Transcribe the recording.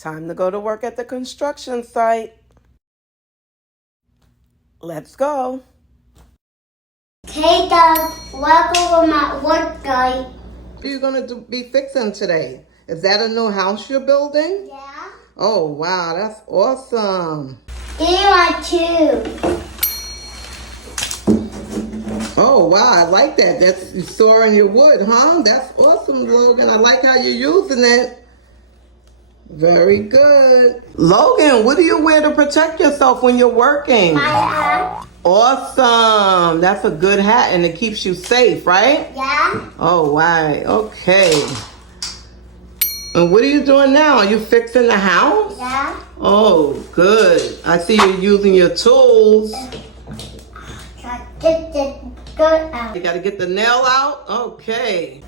Time to go to work at the construction site. Let's go. Hey Doug, welcome to my work guy. What are you going to be fixing today? Is that a new house you're building? Yeah. Oh, wow, that's awesome. Do you want to? Oh, wow, I like that. That's you storing your wood, huh? That's awesome, Logan. I like how you're using it. Very good. Logan, what do you wear to protect yourself when you're working? My hat. Awesome. That's a good hat and it keeps you safe, right? Yeah. Oh, wow. Okay. And what are you doing now? Are you fixing the house? Yeah. Oh, good. I see you're using your tools. Get the good out. You got to get the nail out? Okay.